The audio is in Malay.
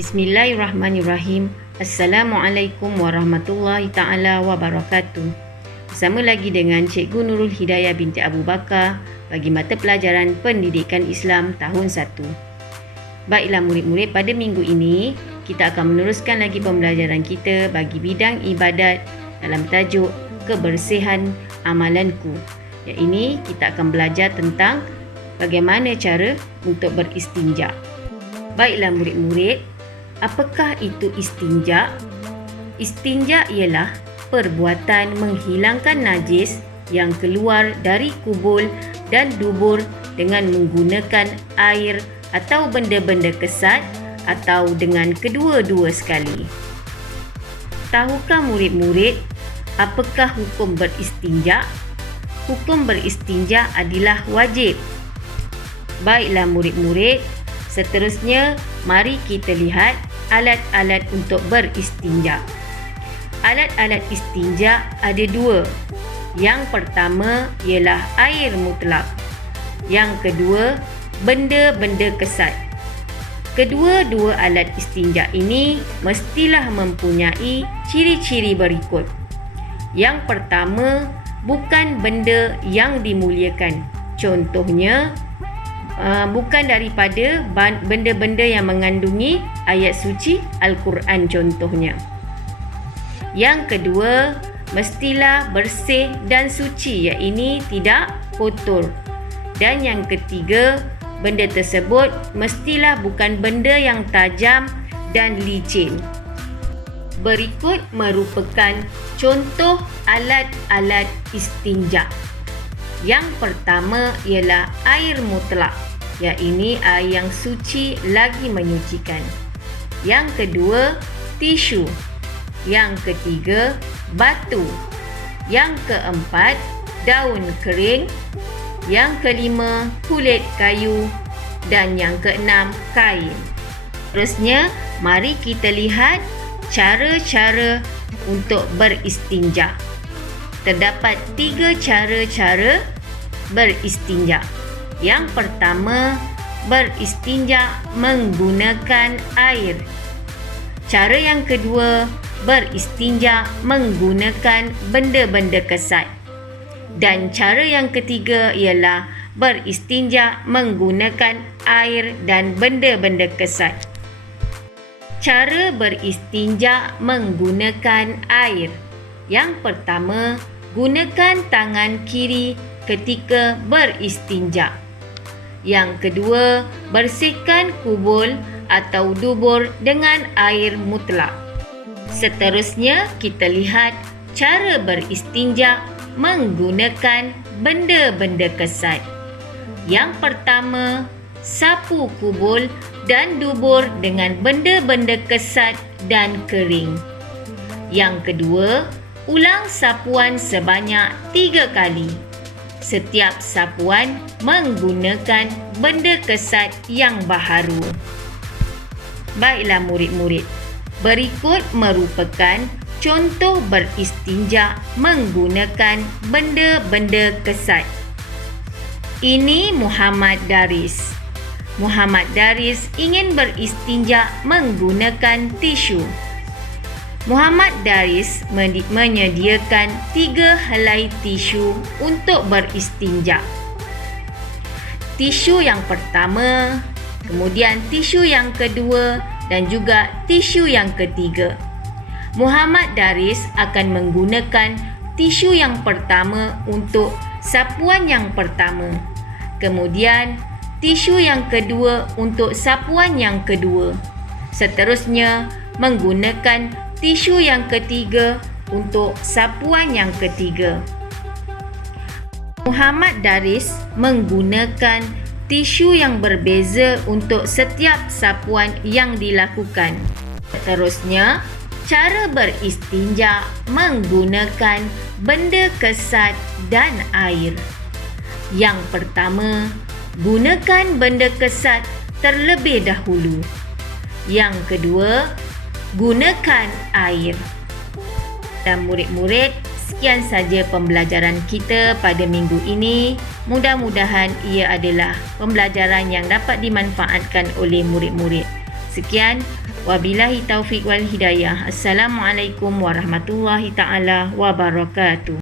Bismillahirrahmanirrahim. Assalamualaikum warahmatullahi ta'ala wabarakatuh. Bersama lagi dengan Cikgu Nurul Hidayah binti Abu Bakar bagi mata pelajaran Pendidikan Islam tahun 1. Baiklah murid-murid, pada minggu ini kita akan meneruskan lagi pembelajaran kita bagi bidang ibadat dalam tajuk kebersihan amalanku. Yang ini kita akan belajar tentang bagaimana cara untuk beristinja. Baiklah murid-murid, apakah itu istinja? Istinja ialah perbuatan menghilangkan najis yang keluar dari kubul dan dubur dengan menggunakan air atau benda-benda kesat atau dengan kedua-dua sekali. Tahukah murid-murid apakah hukum beristinja? Hukum beristinja adalah wajib. Baiklah murid-murid, seterusnya mari kita lihat alat-alat untuk beristinja. Alat-alat istinja ada dua. Yang pertama ialah air mutlak. Yang kedua, benda-benda kesat. Kedua-dua alat istinja ini mestilah mempunyai ciri-ciri berikut. Yang pertama, bukan benda yang dimuliakan. Contohnya, bukan daripada benda-benda yang mengandungi ayat suci Al-Quran contohnya. Yang kedua, mestilah bersih dan suci, iaitu tidak kotor. Dan yang ketiga, benda tersebut mestilah bukan benda yang tajam dan licin. Berikut merupakan contoh alat-alat istinja. Yang pertama ialah air mutlak, iaitu air yang suci lagi menyucikan. Yang kedua, tisu. Yang ketiga, batu. Yang keempat, daun kering. Yang kelima, kulit kayu. Dan yang keenam, kain. Terusnya, mari kita lihat cara-cara untuk beristinja. Terdapat 3 cara-cara beristinja. Yang pertama, beristinja menggunakan air. Cara yang kedua, beristinja menggunakan benda-benda kesat. Dan cara yang ketiga ialah beristinja menggunakan air dan benda-benda kesat. Cara beristinja menggunakan air. Yang pertama, gunakan tangan kiri ketika beristinja. Yang kedua, bersihkan kubul atau dubur dengan air mutlak. Seterusnya, kita lihat cara beristinja menggunakan benda-benda kesat. Yang pertama, sapu kubul dan dubur dengan benda-benda kesat dan kering. Yang kedua, ulang sapuan sebanyak 3 kali. Setiap sapuan menggunakan benda kesat yang baharu. Baiklah murid-murid, berikut merupakan contoh beristinja menggunakan benda-benda kesat. Ini Muhammad Daris. Muhammad Daris ingin beristinja menggunakan tisu. Muhammad Daris menyediakan 3 helai tisu untuk beristinja. Tisu yang pertama, kemudian tisu yang kedua dan juga tisu yang ketiga. Muhammad Daris akan menggunakan tisu yang pertama untuk sapuan yang pertama. Kemudian tisu yang kedua untuk sapuan yang kedua. Seterusnya menggunakan tisu yang ketiga untuk sapuan yang ketiga. Muhammad Daris menggunakan tisu yang berbeza untuk setiap sapuan yang dilakukan. Seterusnya, cara beristinja menggunakan benda kesat dan air. Yang pertama, gunakan benda kesat terlebih dahulu. Yang kedua, gunakan air. Dan murid-murid, sekian saja pembelajaran kita pada minggu ini. Mudah-mudahan ia adalah pembelajaran yang dapat dimanfaatkan oleh murid-murid. Sekian, wabillahi taufik wal hidayah. Assalamualaikum warahmatullahi taala wabarakatuh.